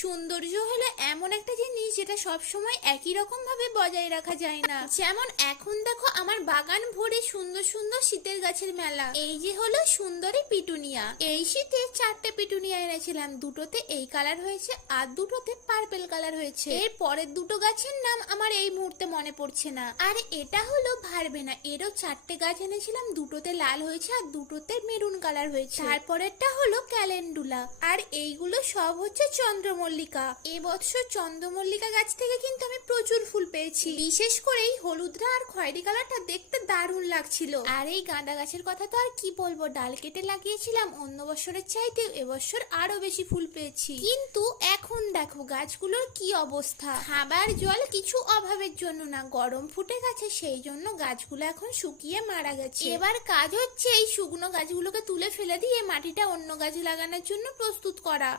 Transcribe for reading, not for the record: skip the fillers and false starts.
সৌন্দর্য হলো এমন একটা জিনিস যেটা সব সময় একই রকম ভাবে বজায় রাখা যায় না। যেমন এখন দেখো আমার বাগান ভরে সুন্দর সুন্দর শীতের গাছের মেলা। এই যে হলো সুন্দরী পিটুনিয়া। এই শীতে 4টে পিটুনিয়া এনেছিলাম, দুটোতে এই কালার হয়েছে আর দুটোতে পার্পেল কালার হয়েছে। এর পরের দুটো গাছের নাম আমার এই মুহূর্তে মনে পড়ছে না। আর এটা হলো ভারবেনা, এরও 4টে গাছ এনেছিলাম, দুটোতে লাল হয়েছে আর দুটোতে মেরুন কালার হয়েছে। তারপরেরটা হলো ক্যালেন্ডুলা, আর এইগুলো সব হচ্ছে চন্দ্রমল্লিকা। এবছর চন্দ্রমল্লিকা গাছ থেকে কিন্তু আমি প্রচুর ফুল পেয়েছি, বিশেষ করে এই হলুদরা আর খয়েরি কালারটা দেখতে দারুণ লাগছিল। আর এই গাঁদা গাছের কথা তো আর কি বলবো, ডাল কেটে লাগিয়েছিলাম, অন্য বছরের চাইতে এবছর আরো বেশি ফুল পেয়েছি। কিন্তু এখন দেখো গাছগুলোর কি অবস্থা, খাবার জল কিছু অভাবের জন্য না, গরম ফুটে গেছে, সেই জন্য গাছগুলো এখন শুকিয়ে মারা গেছে। এবার কাজ হচ্ছে এই শুকনো গাছগুলোকে তুলে ফেলে দিয়ে মাটিটা অন্য গাছ লাগানোর জন্য প্রস্তুত করা।